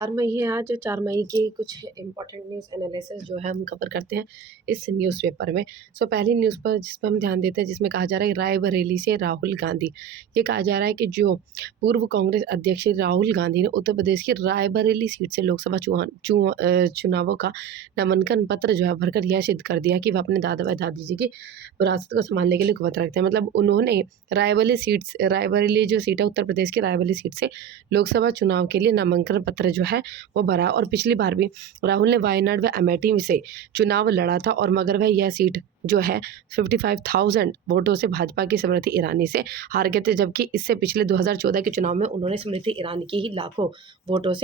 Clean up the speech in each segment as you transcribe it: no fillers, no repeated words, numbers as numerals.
4 मई है आज। 4 मई की कुछ इम्पोर्टेंट न्यूज़ एनालिसिस जो है हम कवर करते हैं इस न्यूज़पेपर में। पहली न्यूज़ पर जिस पर हम ध्यान देते हैं, जिसमें कहा जा रहा है रायबरेली से राहुल गांधी। ये कहा जा रहा है कि जो पूर्व कांग्रेस अध्यक्ष राहुल गांधी ने उत्तर प्रदेश की रायबरेली सीट से लोकसभा चुनावों का नामांकन पत्र जो है भरकर यह सिद्ध कर दिया कि वह अपने दादा व दादी जी की विरासत को संभालने के लिए कुवत रखते हैं। मतलब उन्होंने रायबरेली जो सीट है उत्तर प्रदेश की रायबरेली सीट से लोकसभा चुनाव के लिए नामांकन पत्र जो है वो भरा। और पिछली बार भी राहुल ने वायनाड व अमेठी से चुनाव लड़ा था, और मगर वह यह सीट जो है 55,000 वोटों से भाजपा की स्मृति ईरानी से हार गए थे, जबकि इससे पिछले 2014 के चुनाव में उन्होंने स्मृति ईरानी की ही लाखों वोटों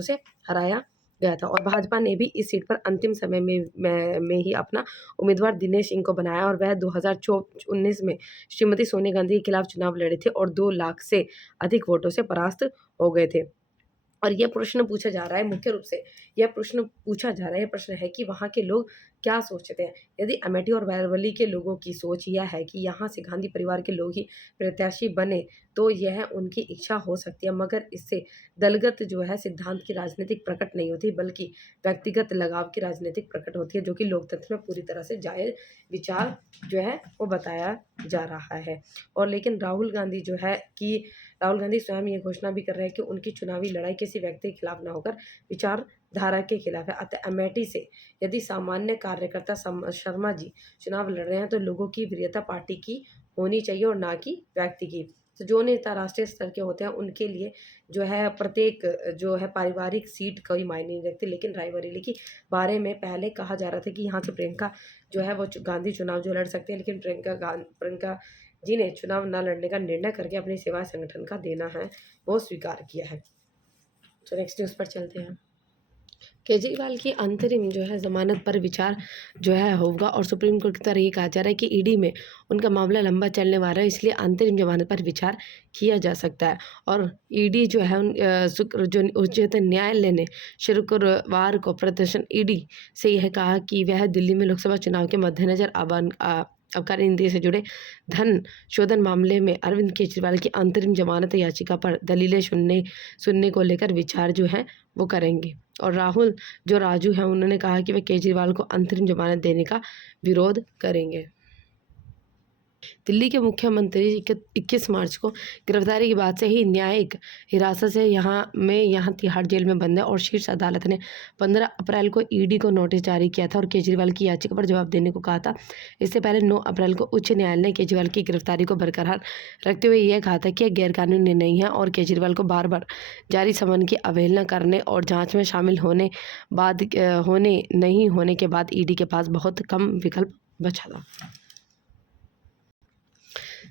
से हराया गया था। और भाजपा ने भी इस सीट पर अंतिम समय में ही अपना उम्मीदवार दिनेश सिंह को बनाया, और वह 2019 में श्रीमती सोनिया गांधी के खिलाफ चुनाव लड़े थे और 2 लाख से अधिक वोटों से परास्त हो गए थे। और यह प्रश्न पूछा जा रहा है, मुख्य रूप से यह प्रश्न है कि वहाँ के लोग क्या सोचते हैं। यदि अमेठी और बैरवली के लोगों की सोच यह है कि यहाँ से गांधी परिवार के लोग ही प्रत्याशी बने, तो यह उनकी इच्छा हो सकती है, मगर इससे दलगत जो है सिद्धांत की राजनीतिक प्रकट नहीं होती, बल्कि व्यक्तिगत लगाव की राजनीतिक प्रकट होती है, जो कि लोकतंत्र में पूरी तरह से जायज़ विचार जो है वो बताया जा रहा है। और लेकिन राहुल गांधी स्वयं ये घोषणा भी कर रहे हैं कि उनकी चुनावी लड़ाई किसी व्यक्ति के खिलाफ न होकर विचारधारा के खिलाफ है। अतः अमेठी से यदि सामान्य कार्यकर्ता शर्मा जी चुनाव लड़ रहे हैं, तो लोगों की वरीयता पार्टी की होनी चाहिए और ना कि व्यक्ति की। तो जो नेता राष्ट्रीय स्तर के होते हैं उनके लिए जो है प्रत्येक जो है पारिवारिक सीट कोई मायने नहीं रखती। लेकिन रायबरेली के बारे में पहले कहा जा रहा था कि यहाँ से प्रियंका जो है वो गांधी चुनाव जो लड़ सकते हैं, लेकिन प्रियंका जी ने चुनाव न लड़ने का निर्णय करके अपनी सेवा संगठन का देना है वो स्वीकार किया है। तो नेक्स्ट न्यूज़ पर चलते हैं। केजरीवाल की अंतरिम जो है ज़मानत पर विचार जो है होगा, और सुप्रीम कोर्ट की तरह ये कहा जा रहा है कि ईडी में उनका मामला लंबा चलने वाला है, इसलिए अंतरिम ज़मानत पर विचार किया जा सकता है। और ईडी जो है उच्चतम न्यायालय ने शुक्रवार को प्रदर्शन ईडी से यह कहा कि वह दिल्ली में लोकसभा चुनाव के मद्देनज़र आबकारी नीति से जुड़े धन शोधन मामले में अरविंद केजरीवाल की अंतरिम जमानत याचिका पर दलीलें सुनने को लेकर विचार जो है वो करेंगे। और राजू हैं, उन्होंने कहा कि वे केजरीवाल को अंतरिम जमानत देने का विरोध करेंगे। दिल्ली के मुख्यमंत्री 21 मार्च को गिरफ्तारी के बाद से ही न्यायिक हिरासत से यहाँ तिहाड़ जेल में बंद है, और शीर्ष अदालत ने 15 अप्रैल को ईडी को नोटिस जारी किया था और केजरीवाल की याचिका पर जवाब देने को कहा था। इससे पहले 9 अप्रैल को उच्च न्यायालय ने केजरीवाल की गिरफ्तारी को बरकरार रखते हुए यह कहा था कि यह गैरकानूनी नहीं है, और केजरीवाल को बार बार जारी समन की अवहेलना करने और जाँच में शामिल होने नहीं होने के बाद ईडी के पास बहुत कम विकल्प बचा था।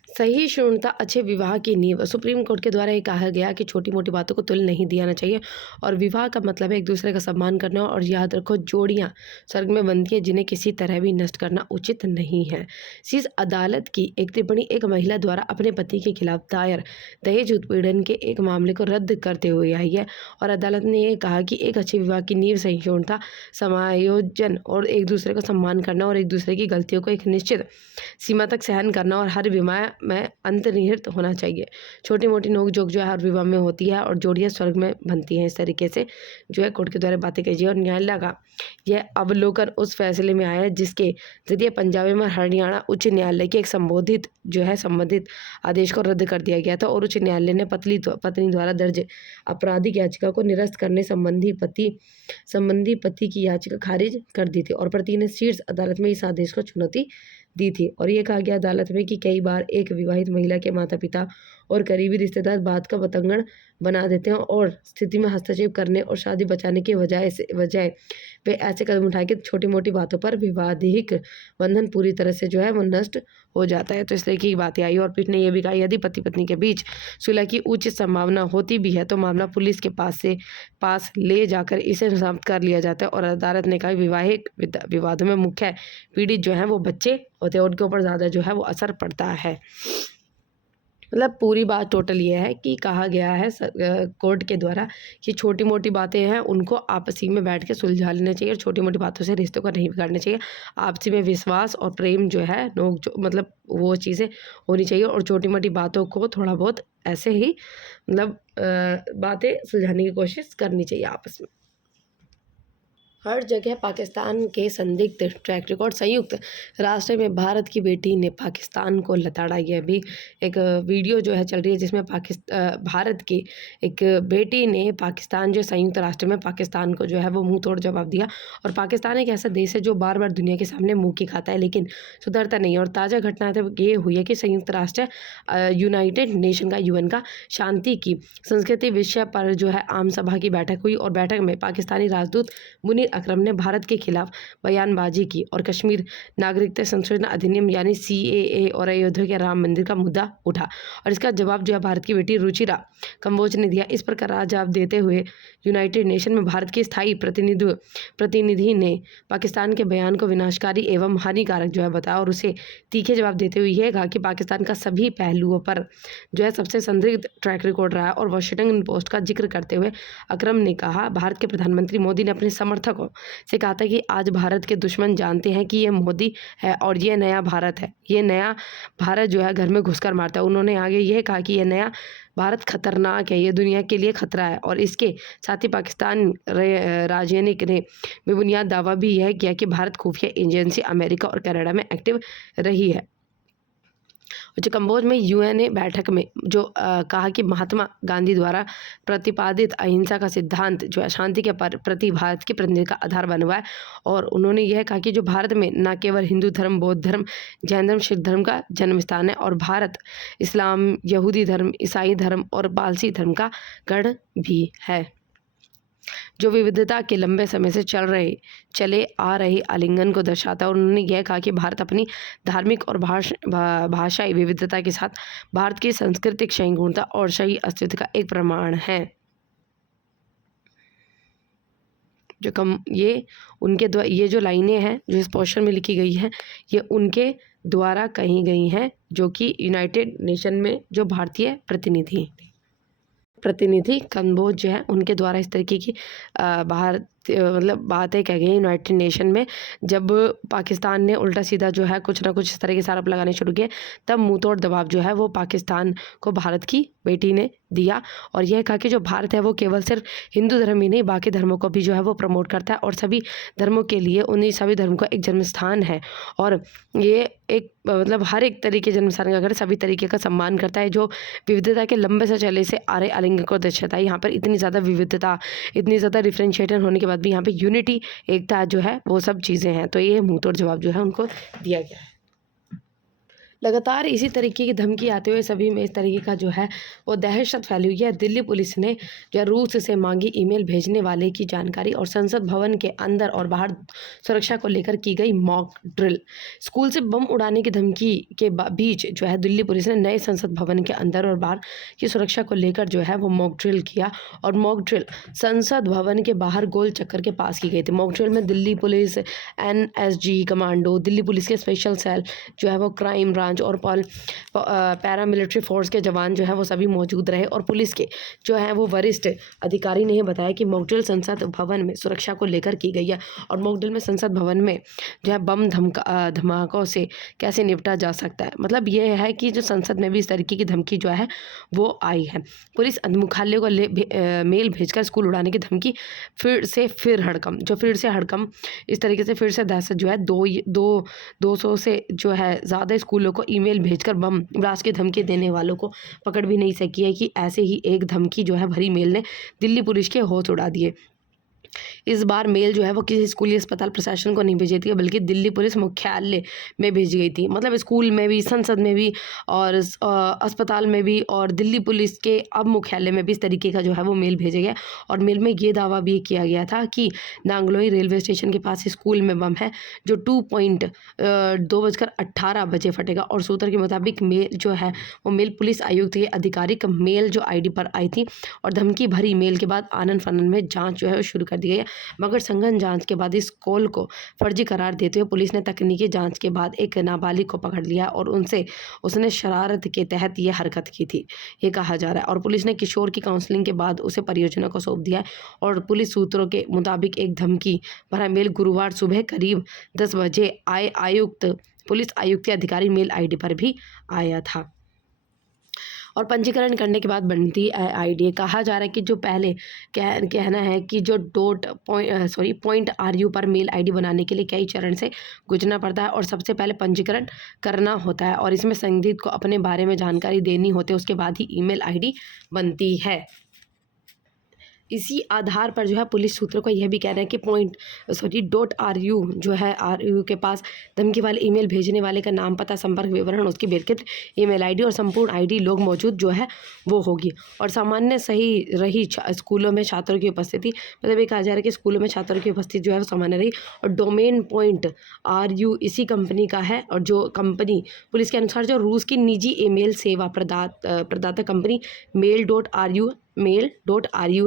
सहिष्णुता अच्छे विवाह की नींव। सुप्रीम कोर्ट के द्वारा ये कहा गया कि छोटी मोटी बातों को तुल नहीं दिया चाहिए, और विवाह का मतलब है एक दूसरे का सम्मान करना। और याद रखो, जोड़ियां स्वर्ग में बनती हैं, जिन्हें किसी तरह भी नष्ट करना उचित नहीं है। शीर्ष अदालत की एक टिप्पणी एक महिला द्वारा अपने पति के खिलाफ दायर दहेज उत्पीड़न के एक मामले को रद्द करते हुए आई है, और अदालत ने यह कहा कि एक अच्छे विवाह की नींव सहिष्णुता, समायोजन और एक दूसरे का सम्मान करना, और एक दूसरे की गलतियों को एक निश्चित सीमा तक सहन करना, और हर विवाह में अंतर्निहित होना चाहिए। छोटी मोटी नोक-झोंक जो है हर विवाह में होती है, और जोड़ियां स्वर्ग में बनती हैं। इस तरीके से जो है कोर्ट के द्वारा बातें कही। और न्यायालय का यह अवलोकन उस फैसले में आया है जिसके जरिए पंजाब में हरियाणा उच्च न्यायालय के एक संबंधित आदेश को रद्द कर दिया गया था, और उच्च न्यायालय ने पत्नी द्वारा दर्ज आपराधिक याचिका को निरस्त करने संबंधी पति की याचिका खारिज कर दी थी, और पति ने शीर्ष अदालत में इस आदेश को चुनौती दी थी। और ये कहा गया अदालत में कि कई बार एक विवाहित महिला के माता पिता और करीबी रिश्तेदार बात का बतंगड़ बना देते हैं, और स्थिति में हस्तक्षेप करने और शादी बचाने के बजाय वे ऐसे कदम उठाए कि छोटी मोटी बातों पर विवादिक बंधन पूरी तरह से जो है वो नष्ट हो जाता है। तो इस तरह की बातें आई, और पीठ ने यह भी कहा यदि पति पत्नी के बीच सुलह की उच्च संभावना होती भी है, तो मामला पुलिस के पास ले जाकर इसे समाप्त कर लिया जाता है। और अदालत ने कहा वैवाहिक विवादों में मुख्य पीड़ित जो है वो बच्चे होते हैं, उनके ऊपर ज़्यादा जो है वो असर पड़ता है। मतलब पूरी बात टोटल ये है कि कहा गया है कोर्ट के द्वारा कि छोटी मोटी बातें हैं उनको आपसी में बैठ के सुलझा लेना चाहिए और छोटी मोटी बातों से रिश्तों को नहीं बिगाड़ना चाहिए। आपसी में विश्वास और प्रेम जो है नोक जो मतलब वो चीज़ें होनी चाहिए और छोटी मोटी बातों को थोड़ा बहुत ऐसे ही मतलब बातें सुलझाने की कोशिश करनी चाहिए आपस में। हर जगह पाकिस्तान के संदिग्ध ट्रैक रिकॉर्ड। संयुक्त राष्ट्र में भारत की बेटी ने पाकिस्तान को लताड़ा। ये भी एक वीडियो जो है चल रही है जिसमें भारत की एक बेटी ने पाकिस्तान जो संयुक्त राष्ट्र में पाकिस्तान को जो है वो मुंह तोड़ जवाब दिया। और पाकिस्तान एक ऐसा देश है जो बार बार दुनिया के सामने मुँह की खाता है लेकिन सुधरता नहीं है। और ताज़ा घटना तो ये हुई है कि संयुक्त राष्ट्र यूनाइटेड नेशन का UN का शांति की संस्कृति विषय पर जो है आम सभा की बैठक हुई और बैठक में पाकिस्तानी राजदूत मुनीर अकरम ने भारत के खिलाफ बयानबाजी की और कश्मीर नागरिकता संशोधन अधिनियम यानी CAA और अयोध्या के राम मंदिर का मुद्दा उठा। और इसका जवाब जो है भारत की बेटी रुचिरा कंबोज ने दिया। इस पर करारा जवाब देते हुए यूनाइटेड नेशन में भारत के स्थायी प्रतिनिधि ने पाकिस्तान के बयान को विनाशकारी एवं हानिकारक जो है बताया और उसे तीखे जवाब देते हुए यह कहा कि पाकिस्तान का सभी पहलुओं पर जो है सबसे संदिग्ध ट्रैक रिकॉर्ड रहा है। और वाशिंगटन पोस्ट का जिक्र करते हुए अकरम ने कहा भारत के प्रधानमंत्री मोदी ने अपने समर्थकों से कहा था कि आज भारत के दुश्मन जानते हैं कि ये मोदी है और ये नया भारत है। ये नया भारत जो है घर में घुसकर मारता है। उन्होंने आगे यह कहा कि ये नया भारत खतरनाक है, ये दुनिया के लिए खतरा है। और इसके साथ ही पाकिस्तान राजनयिक ने बेबुनियाद दावा भी यह किया कि भारत खुफिया एजेंसी अमेरिका और कनाडा में एक्टिव रही है। जो कंबोज में UN बैठक में जो कहा कि महात्मा गांधी द्वारा प्रतिपादित अहिंसा का सिद्धांत जो है शांति के प्रति भारत की प्रतिनिधि का आधार बना हुआ है। और उन्होंने यह कहा कि जो भारत में न केवल हिंदू धर्म, बौद्ध धर्म, जैन धर्म, सिख धर्म का जन्म स्थान है और भारत इस्लाम, यहूदी धर्म, ईसाई धर्म और पारसी धर्म का गढ़ भी है जो विविधता के लंबे समय से चले आ रहे आलिंगन को दर्शाता है। और उन्होंने यह कहा कि भारत अपनी धार्मिक और भाषाई विविधता के साथ भारत की सांस्कृतिक संपूर्णता और सही अस्तित्व का एक प्रमाण है। ये जो लाइनें हैं जो इस पोर्शन में लिखी गई हैं ये उनके द्वारा कही गई हैं जो कि यूनाइटेड नेशन में जो भारतीय प्रतिनिधि कंबोज जो है उनके द्वारा इस तरीके की बातें कह गई यूनाइटेड नेशन में। जब पाकिस्तान ने उल्टा सीधा जो है कुछ ना कुछ इस तरह के आरोप लगाने शुरू किए तब मुंह तोड़ जवाब जो है वो पाकिस्तान को भारत की बेटी ने दिया। और यह कहा कि जो भारत है वो केवल सिर्फ हिंदू धर्म ही नहीं बाकी धर्मों को भी जो है वो प्रमोट करता है और सभी धर्मों के लिए उन्हीं सभी धर्म का एक जन्म स्थान है। और ये एक हर एक तरीके जन्म स्थान का अगर सभी तरीके का सम्मान करता है जो विविधता के लंबे से चले से आ रहे आलिंगन को दर्शाता है। यहाँ पर इतनी ज़्यादा विविधता, इतनी ज़्यादा डिफ्रेंशिएटेड होने के बाद भी यहाँ पे यूनिटी, एकता जो है वो सब चीज़ें हैं। तो ये मुंह तोड़ जवाब जो है उनको दिया गया है। लगातार इसी तरीके की धमकी आते हुए सभी में इस तरीके का जो है वो दहशत फैली हुई है। दिल्ली पुलिस ने जो रूस से मांगी ईमेल भेजने वाले की जानकारी और संसद भवन के अंदर और बाहर सुरक्षा को लेकर की गई मॉक ड्रिल। स्कूल से बम उड़ाने की धमकी के बीच जो है दिल्ली पुलिस ने नए संसद भवन के अंदर और बाहर की सुरक्षा को लेकर जो है वो मॉक ड्रिल किया। और मॉक ड्रिल संसद भवन के बाहर गोल चक्कर के पास की गई थी। मॉक ड्रिल में Delhi police, NSG commando, Delhi police के स्पेशल सेल जो है वो क्राइम और पैरामिलिट्री फोर्स के जवान जो है वो सभी मौजूद रहे। और पुलिस के जो है वो वरिष्ठ अधिकारी ने बताया कि मॉकड्रिल संसद भवन में सुरक्षा को लेकर की गई है। और मॉकड्रिल में संसद भवन में जो है बम धमाकों से कैसे निपटा जा सकता है। मतलब ये है कि जो संसद में भी इस तरीके की धमकी जो है वो आई है। पुलिस मुख्यालय को मेल भेजकर स्कूल उड़ाने की धमकी फिर से हड़कंप इस तरीके से फिर से दहशत जो है 200 से जो है ज़्यादा स्कूलों को ईमेल भेजकर बम ब्लास्ट की धमकी देने वालों को पकड़ भी नहीं सकी है कि ऐसे ही एक धमकी जो है भरी मेल ने दिल्ली पुलिस के होश उड़ा दिए। इस बार मेल जो है वो किसी स्कूली अस्पताल प्रशासन को नहीं भेजी थी बल्कि दिल्ली पुलिस मुख्यालय में भेजी गई थी। मतलब स्कूल में भी, संसद में भी और अस्पताल में भी और दिल्ली पुलिस के अब मुख्यालय में भी इस तरीके का जो है वो मेल भेजा गया। और मेल में ये दावा भी किया गया था कि नांगलोई रेलवे स्टेशन के पास स्कूल में बम है जो 2:18 बजे फटेगा। और सूत्र के मुताबिक मेल जो है वो मेल पुलिस आयुक्त के आधिकारिक मेल जो ID पर आई थी। और धमकी भरी मेल के बाद आनन फानन में जाँच जो है शुरू कर दी गई है। मगर सघन जांच के बाद इस कॉल को फर्जी करार देते हुए पुलिस ने तकनीकी जांच के बाद एक नाबालिग को पकड़ लिया और उसने शरारत के तहत ये हरकत की थी, ये कहा जा रहा है। और पुलिस ने किशोर की काउंसलिंग के बाद उसे परियोजना को सौंप दिया है। और पुलिस सूत्रों के मुताबिक एक धमकी भरा मेल गुरुवार सुबह करीब 10 बजे पुलिस आयुक्त के अधिकारी मेल आईडी पर भी आया था। और पंजीकरण करने के बाद बनती आईडी कहा जा रहा है कि जो पहले कहना है कि जो पॉइंट RU पर मेल आईडी बनाने के लिए कई चरण से गुजरना पड़ता है और सबसे पहले पंजीकरण करना होता है और इसमें संदिग्ध को अपने बारे में जानकारी देनी होती है, उसके बाद ही ईमेल आईडी बनती है। इसी आधार पर जो है पुलिस सूत्रों का यह भी कहना है कि .RU जो है RU के पास धमकी वाले ईमेल भेजने वाले का नाम, पता, संपर्क विवरण, उसकी व्यक्तिगत ईमेल आईडी और संपूर्ण आईडी लोग मौजूद जो है वो होगी। और सामान्य सही रही स्कूलों में छात्रों की उपस्थिति, मतलब ये कहा जा रहा है कि स्कूलों में छात्रों की उपस्थिति जो है वो सामान्य रही। और डोमेन .RU इसी कंपनी का है और जो कंपनी पुलिस के अनुसार जो रूस की निजी ईमेल सेवा प्रदाता कंपनी मेल.RU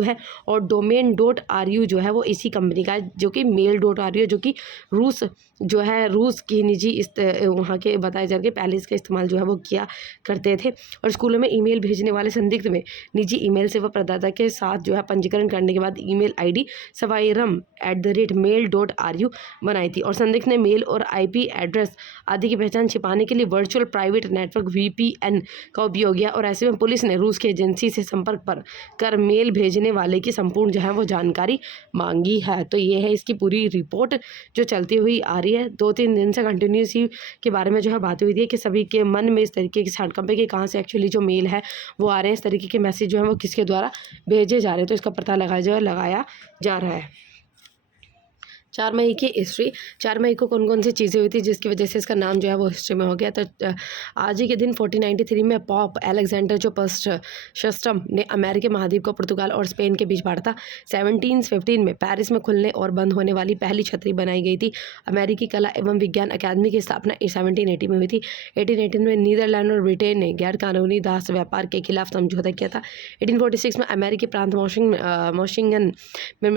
है और डोमेन .RU जो है वो इसी कंपनी का है जो कि मेल.RU जो कि रूस की निजी वहाँ के बताए जा रहे पहले इसका इस्तेमाल जो है वो किया करते थे। और स्कूलों में ईमेल भेजने वाले संदिग्ध में निजी ईमेल सेवा प्रदाता के साथ जो है पंजीकरण करने के बाद ईमेल आईडी savaram@mail.ru बनाई थी। और संदिग्ध ने मेल और IP एड्रेस आदि की पहचान छिपाने के लिए वर्चुअल प्राइवेट नेटवर्क VPN का उपयोग किया। और ऐसे में पुलिस ने रूस की एजेंसी से संपर्क कर मेल भेजने वाले की संपूर्ण जो है वो जानकारी मांगी है। तो ये है इसकी पूरी रिपोर्ट जो चलती हुई आ रही है। 2-3 दिन से कंटिन्यूस ही के बारे में जो है बात हुई थी कि सभी के मन में इस तरीके की छानकंपे कि कहाँ से एक्चुअली जो मेल है वो आ रहे हैं, इस तरीके के मैसेज जो है वो किसके द्वारा भेजे जा रहे हैं, तो इसका पता लगाया जा रहा है। 4 मई की हिस्ट्री। 4 मई को कौन कौन सी चीज़ें हुई थी जिसकी वजह से इसका नाम जो है वो हिस्ट्री में हो गया। तो आज ही के दिन 1493 में पॉप अलेक्जेंडर जो शस्टम ने अमेरिकी महाद्वीप को पुर्तगाल और स्पेन के बीच बांटा था। 1715 में पेरिस में खुलने और बंद होने वाली पहली छतरी बनाई गई थी। अमेरिकी कला एवं विज्ञान अकादमी की स्थापना 1780 में हुई थी। 1818 में नीदरलैंड और ब्रिटेन ने गैर कानूनी दास व्यापार के खिलाफ समझौता किया था। 1846 में अमेरिकी प्रांत वॉशिंगटन में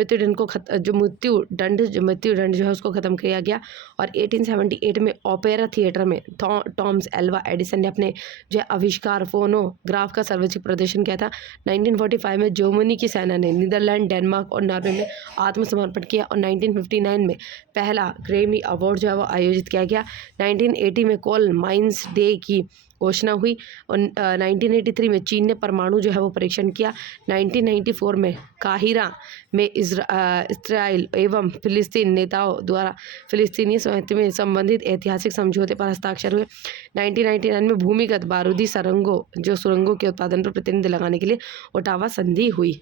मृत्युदंड जो है उसको ख़त्म किया गया। और 1878 में ओपेरा थिएटर में थॉमस एल्वा एडिसन ने अपने जो है आविष्कार फोनोग्राफ का सर्वोच्च प्रदर्शन किया था। 1945 में जर्मनी की सेना ने नीदरलैंड, डेनमार्क और नॉर्वे में आत्मसमर्पण किया। और 1959 में पहला ग्रैमी अवार्ड जो है वो आयोजित किया गया। 1980 में कोल माइंस डे की घोषणा हुई। और 1983 में चीन ने परमाणु जो है वो परीक्षण किया। 1994 में काहिरा में इस्राइल एवं फिलिस्तीन नेताओं द्वारा फिलिस्तीनी स्वायत्तता में संबंधित ऐतिहासिक समझौते पर हस्ताक्षर हुए। 1999 में भूमिगत बारूदी सुरंगों के उत्पादन पर प्रतिबंध लगाने के लिए ओटावा संधि हुई।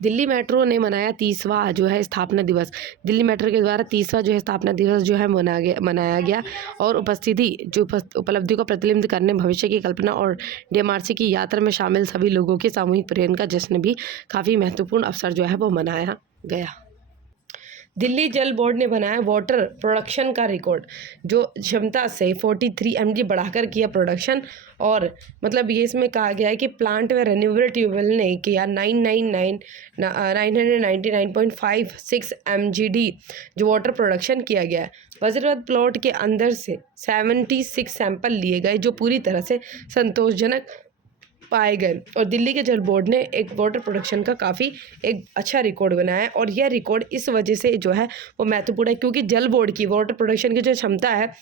दिल्ली मेट्रो ने मनाया 30वां जो है स्थापना दिवस। दिल्ली मेट्रो के द्वारा 30वां जो है स्थापना दिवस जो है मनाया गया। और उपलब्धि को प्रतिबिंबित करने, भविष्य की कल्पना और DMRC की यात्रा में शामिल सभी लोगों के सामूहिक प्रेरण का जश्न भी काफ़ी महत्वपूर्ण अवसर जो है वो मनाया गया। दिल्ली जल बोर्ड ने बनाया वाटर प्रोडक्शन का रिकॉर्ड, जो क्षमता से 43 mg बढ़ाकर किया प्रोडक्शन। और मतलब ये इसमें कहा गया है कि प्लांट व रिन्यूएबल ट्यूबवेल ने किया 999.56 mgd जो वाटर प्रोडक्शन किया गया है। वज्रपात प्लॉट के अंदर से 76 सैंपल लिए गए जो पूरी तरह से संतोषजनक पाए गए। और दिल्ली के जल बोर्ड ने एक वाटर प्रोडक्शन का काफ़ी एक अच्छा रिकॉर्ड बनाया है। और यह रिकॉर्ड इस वजह से जो है वो महत्वपूर्ण है क्योंकि जल बोर्ड की वाटर प्रोडक्शन की जो क्षमता है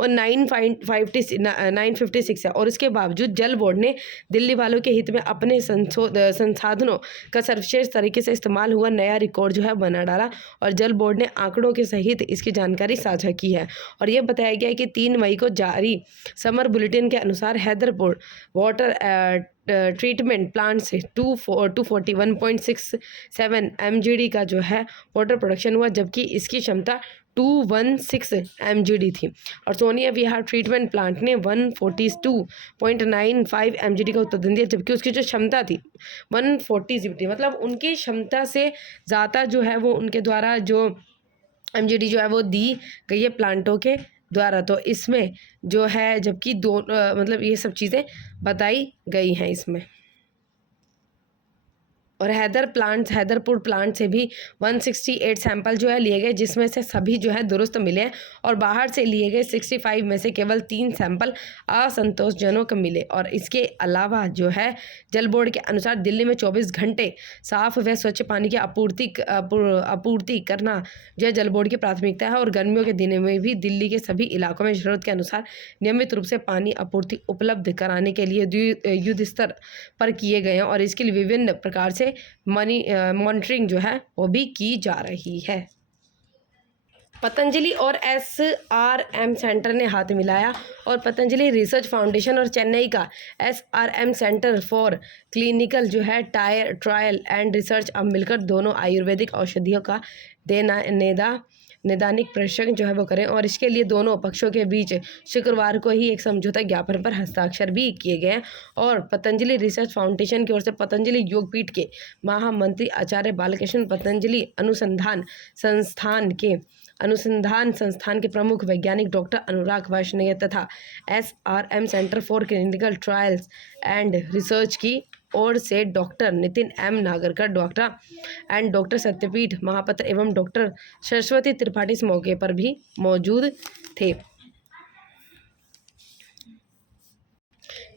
वो 956 है। और इसके बावजूद जल बोर्ड ने दिल्ली वालों के हित में अपने संसाधनों का सर्वश्रेष्ठ तरीके से इस्तेमाल हुआ नया रिकॉर्ड जो है बना डाला। और जल बोर्ड ने आंकड़ों के सहित इसकी जानकारी साझा की है। और यह बताया गया है कि 3 मई को जारी समर बुलेटिन के अनुसार हैदरपुर वाटर ट्रीटमेंट प्लांट से 241.67 mgd का जो है वाटर प्रोडक्शन हुआ, जबकि इसकी क्षमता 216 mgd थी। और सोनिया विहार ट्रीटमेंट प्लांट ने 142.95 mgd का उत्पादन दिया, जबकि उसकी जो क्षमता थी 140 mgd, मतलब उनकी क्षमता से ज़्यादा जो है वो उनके द्वारा जो mgd जो है वो दी गई है प्लांटों के द्वारा। तो इसमें जो है जबकि मतलब ये सब चीज़ें बताई गई हैं इसमें। और हैदरपुर प्लांट से भी 168 सैंपल जो है लिए गए, जिसमें से सभी जो है दुरुस्त मिले हैं और बाहर से लिए गए 65 में से केवल 3 सैंपल असंतोषजनक मिले। और इसके अलावा जो है जल बोर्ड के अनुसार दिल्ली में 24 घंटे साफ व स्वच्छ पानी की आपूर्ति करना जो है जल बोर्ड की प्राथमिकता है और गर्मियों के दिनों में भी दिल्ली के सभी इलाकों में जरूरत के अनुसार नियमित रूप से पानी आपूर्ति उपलब्ध कराने के लिए युद्ध स्तर पर किए गए हैं और इसके लिए विभिन्न प्रकार से मॉनिटरिंग जो है वो भी की जा रही है। पतंजलि और SRM सेंटर ने हाथ मिलाया और पतंजलि रिसर्च फाउंडेशन और चेन्नई का SRM सेंटर फॉर क्लिनिकल जो है ट्रायल एंड रिसर्च अब मिलकर दोनों आयुर्वेदिक औषधियों का नैदानिक परीक्षण जो है वो करें और इसके लिए दोनों पक्षों के बीच शुक्रवार को ही एक समझौता ज्ञापन पर हस्ताक्षर भी किए गए। और पतंजलि रिसर्च फाउंडेशन की ओर से पतंजलि योगपीठ के महामंत्री आचार्य बालकृष्ण, पतंजलि अनुसंधान संस्थान के प्रमुख वैज्ञानिक डॉक्टर अनुराग वैष्णव तथा SRM centre for clinical trials and research की ओर से doctor Nitin M Nagarkar, doctor Satyapeeth Mahapatra एवं डॉक्टर सरस्वती त्रिपाठी इस मौके पर भी मौजूद थे।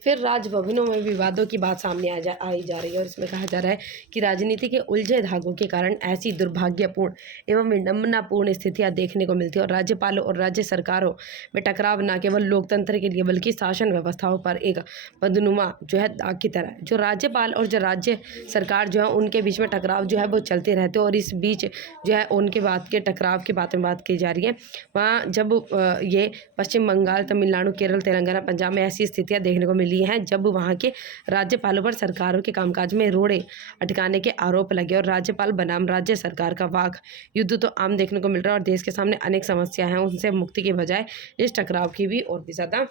फिर राजभवनों में विवादों की बात सामने आई जा रही है और इसमें कहा जा रहा है कि राजनीति के उलझे धागों के कारण ऐसी दुर्भाग्यपूर्ण एवं विडंबनापूर्ण स्थितियां देखने को मिलती है और राज्यपालों और राज्य सरकारों में टकराव न केवल लोकतंत्र के लिए बल्कि शासन व्यवस्थाओं पर एक बदनुमा जो है दाग की तरह जो राज्यपाल और जो राज्य सरकार जो है उनके बीच में टकराव जो है वो चलते रहते हैं और इस बीच जो है उनके बात के टकराव की बात की जा रही है। वहाँ जब ये पश्चिम बंगाल, तमिलनाडु, केरल, तेलंगाना, पंजाब में ऐसी स्थितियाँ देखने को लिए हैं जब वहां के राज्यपालों पर सरकारों के कामकाज में रोड़े अटकाने के आरोप लगे और राज्यपाल बनाम राज्य सरकार का वाक युद्ध तो आम देखने को मिल रहा है और देश के सामने अनेक समस्या हैं, उनसे मुक्ति के बजाय इस टकराव की भी और भी ज़्यादा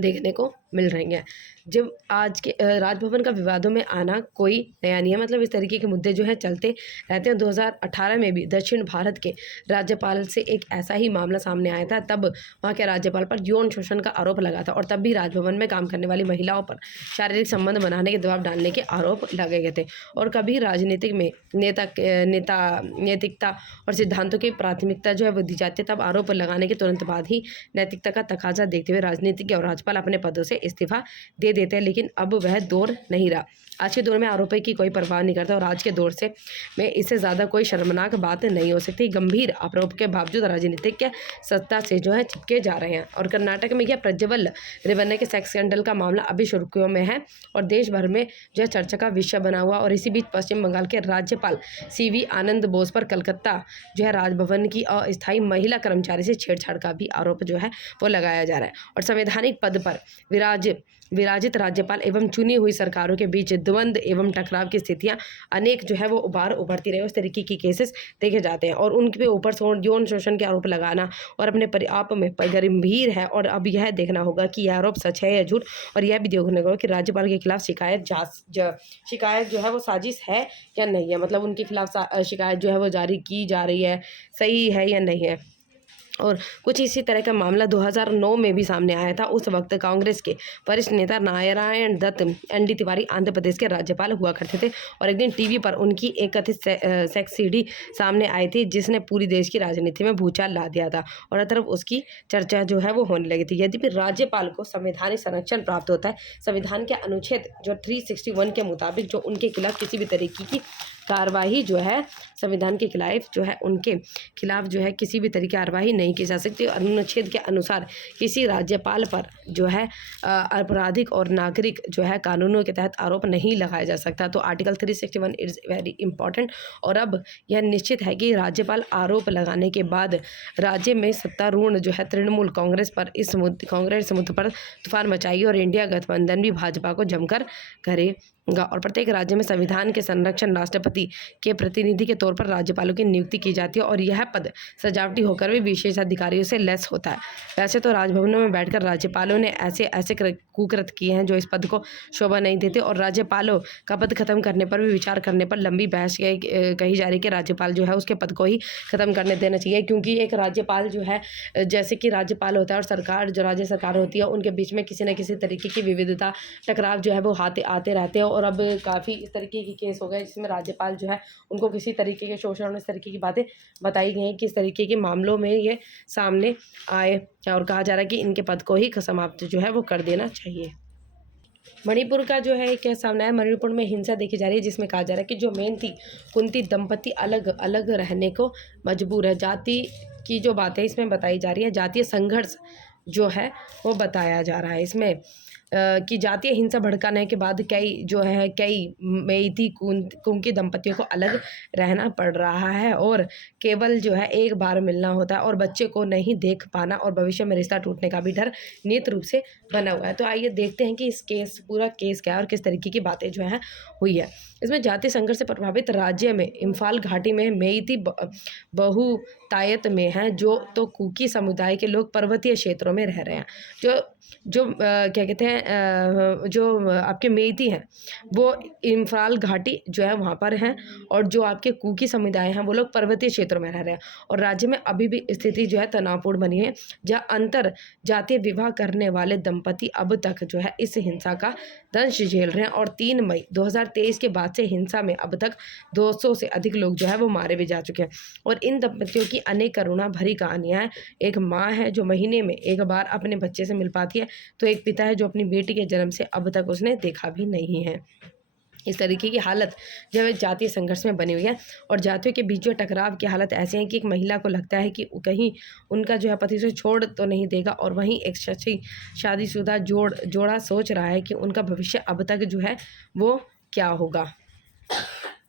देखने को मिल रही हैं। जब आज के राजभवन का विवादों में आना कोई नया नहीं है, मतलब इस तरीके के मुद्दे जो है चलते रहते हैं। 2018 में भी दक्षिण भारत के राज्यपाल से एक ऐसा ही मामला सामने आया था, तब वहाँ के राज्यपाल पर यौन शोषण का आरोप लगा था और तब भी राजभवन में काम करने वाली महिलाओं पर शारीरिक संबंध बनाने के दबाव डालने के आरोप लगे गए थे। और कभी राजनीतिक में नैतिकता और सिद्धांतों की प्राथमिकता जो है वो दी जाती है, तब आरोप लगाने के तुरंत बाद ही नैतिकता का तकाजा देखते हुए राजनीतिक और राज्यपाल अपने पदों से इस्तीफा दे देते हैं। लेकिन अब वह दौर नहीं रहा। आज के दौर में आरोपी की कोई परवाह नहीं करता और आज के दौर से में इससे ज़्यादा कोई शर्मनाक बात नहीं हो सकती। गंभीर आरोप के बावजूद राजनीतिक सत्ता से जो है चिपके जा रहे हैं। और कर्नाटक में यह प्रज्वल रेवन्ना के सेक्स स्कैंडल का मामला अभी सुर्खियों में है और देश भर में जो है चर्चा का विषय बना हुआ। और इसी बीच पश्चिम बंगाल के राज्यपाल CV आनंद बोस पर कलकत्ता जो है राजभवन की अस्थायी महिला कर्मचारी से छेड़छाड़ का भी आरोप जो है वो लगाया जा रहा है। और संवैधानिक पद पर विराजित राज्यपाल एवं चुनी हुई सरकारों के बीच द्वंद्व एवं टकराव की स्थितियां अनेक जो है वो उभरती रही, उस तरीके की केसेस देखे जाते हैं। और उनके ऊपर यौन शोषण के आरोप लगाना और अपने आप में गंभीर है। और अब यह देखना होगा कि यह आरोप सच है या झूठ, और यह भी देखना होगा कि राज्यपाल के खिलाफ शिकायत जो है वो साजिश है या नहीं है, मतलब उनके खिलाफ शिकायत जो है वो जारी की जा रही है, सही है या नहीं है। और कुछ इसी तरह का मामला 2009 में भी सामने आया था। उस वक्त कांग्रेस के वरिष्ठ नेता नारायण दत्त ND तिवारी आंध्र प्रदेश के राज्यपाल हुआ करते थे और एक दिन टीवी पर उनकी एक कथित सेक्स सीडी सामने आई थी जिसने पूरी देश की राजनीति में भूचाल ला दिया था और हर तरफ उसकी चर्चा जो है वो होने लगी थी। यदि राज्यपाल को संवैधानिक संरक्षण प्राप्त होता है, संविधान के अनुच्छेद जो 361 के मुताबिक जो उनके खिलाफ किसी भी तरीके की कार्रवाई जो है संविधान के खिलाफ जो है उनके खिलाफ जो है किसी भी तरीके की कार्रवाई नहीं की जा सकती। अनुच्छेद के अनुसार किसी राज्यपाल पर जो है आपराधिक और नागरिक जो है कानूनों के तहत आरोप नहीं लगाया जा सकता। तो आर्टिकल 361 इज़ वेरी इंपॉर्टेंट। और अब यह निश्चित है कि राज्यपाल आरोप लगाने के बाद राज्य में सत्तारूढ़ जो है तृणमूल कांग्रेस मुद्दे पर तूफान मचाएगी और इंडिया गठबंधन भी भाजपा को जमकर करेगा। और प्रत्येक राज्य में संविधान के संरक्षण राष्ट्रपति के प्रतिनिधि के तौर पर राज्यपालों की नियुक्ति की जाती है और यह पद सजावटी होकर भी विशेष अधिकारियों से लेस होता है। वैसे तो राजभवनों में बैठकर राज्यपालों ने ऐसे कुकृत किए हैं जो इस पद को शोभा नहीं देते और राज्यपालों का पद खत्म करने पर भी विचार करने पर लंबी बहस कही जा रही है कि राज्यपाल जो है उसके पद को ही खत्म करने देना चाहिए। क्योंकि एक राज्यपाल जो है जैसे कि राज्यपाल होता है और सरकार जो राज्य सरकार होती है उनके बीच में किसी न किसी तरीके की विविधता टकराव जो है वो आते रहते हैं और अब काफ़ी इस तरीके के केस हो गए जिसमें राज्यपाल जो है उनको किसी तरीके के शोषण और इस तरीके की बातें बताई गई हैं, किस तरीके के मामलों में ये सामने आए और कहा जा रहा है कि इनके पद को ही समाप्त जो है वो कर देना चाहिए। मणिपुर का जो है एक केस सामने आया। मणिपुर में हिंसा देखी जा रही है जिसमें कहा जा रहा है कि जो मेहनती कुंती दंपति अलग अलग रहने को मजबूर है। जाति की जो बातें इसमें बताई जा रही है, जातीय संघर्ष जो है वो बताया जा रहा है इसमें कि जातीय हिंसा भड़काने के बाद कई मेइती कुंकी दंपतियों को अलग रहना पड़ रहा है और केवल जो है एक बार मिलना होता है और बच्चे को नहीं देख पाना और भविष्य में रिश्ता टूटने का भी डर नियत रूप से बना हुआ है। तो आइए देखते हैं कि इस पूरा केस क्या है और किस तरीके की बातें जो हैं हुई है। इसमें जातीय संघर्ष से प्रभावित राज्य में इम्फाल घाटी में मेइती बहुतायत में हैं जो तो कुकी समुदाय के लोग पर्वतीय क्षेत्रों में रह रहे हैं। जो क्या कहते हैं जो आपके मेइती हैं वो इम्फाल घाटी जो है वहाँ पर हैं और जो आपके कुकी समुदाय हैं वो लोग पर्वतीय क्षेत्रों में रह रहे हैं और राज्य में अभी भी स्थिति जो है तनावपूर्ण बनी है जहाँ अंतर जातीय विवाह करने वाले दंपति अब तक जो है इस हिंसा का दंश झेल रहे हैं और 3 मई 2023 के बाद से हिंसा में अब तक 200 से अधिक लोग जो है वो मारे भी जा चुके हैं और इन दंपतियों की अनेक करुणा भरी कहानियाँ हैं। एक माँ है जो महीने में एक बार अपने बच्चे से मिल पाती है, तो एक पिता है जो अपनी बेटी के जन्म से अब तक उसने देखा भी नहीं है। इस तरीके की हालत जो है जातीय संघर्ष में बनी हुई है और जातियों के बीच जो टकराव की हालत ऐसी है कि एक महिला को लगता है कि कहीं उनका जो है पति से छोड़ तो नहीं देगा और वहीं एक शादीशुदा जोड़ा सोच रहा है कि उनका भविष्य अब तक जो है वो क्या होगा।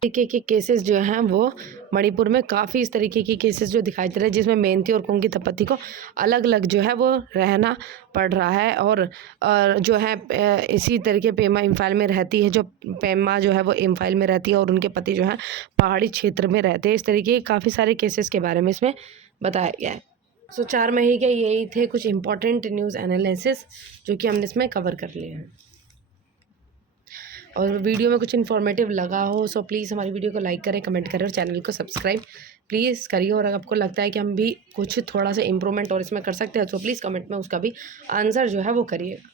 तरीके के केसेस जो हैं वो मणिपुर में काफ़ी इस तरीके के केसेस जो दिखाई दे रहे हैं जिसमें मेहनती और कुंकी दंपति को अलग अलग जो है वो रहना पड़ रहा है और जो है इसी तरीके पेमा इम्फाल में रहती है, जो पेमा जो है वो इम्फाल में रहती है और उनके पति जो है पहाड़ी क्षेत्र में रहते हैं। इस तरीके के काफ़ी सारे केसेस के बारे में इसमें बताया गया है। 4 मई के यही थे कुछ इंपॉर्टेंट न्यूज़ एनालिसिस जो कि हमने इसमें कवर कर लिए हैं और वीडियो में कुछ इन्फॉर्मेटिव लगा हो सो प्लीज़ हमारी वीडियो को लाइक करें, कमेंट करें और चैनल को सब्सक्राइब प्लीज़ करिए। और अगर आपको लगता है कि हम भी कुछ थोड़ा सा इम्प्रूवमेंट और इसमें कर सकते हैं तो प्लीज़ कमेंट में उसका भी आंसर जो है वो करिएगा।